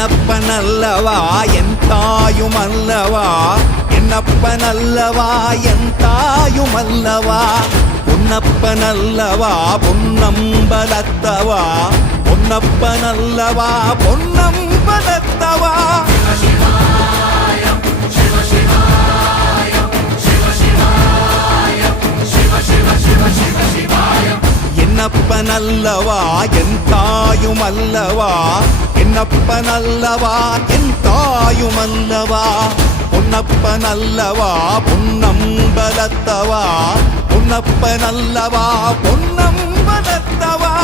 என்னப்பனல்லவா என் தாயுமல்லவா, என்னப்பனல்லவா என் தாயுமல்லவா, பொன்னப்பனல்லவா பொன்னம்பலத்தவா, பொன்னப்பனல்லவா பொன்னம்பலத்தவா. என்னப்பனல்லவா என் தாயுமல்லவா, என்னப்பனல்லவா என் தாயுமல்லவா, பொன்னப்பனல்லவா பொன்னம்பலத்தவா, பொன்னப்பனல்லவா பொன்னம்பலத்தவா.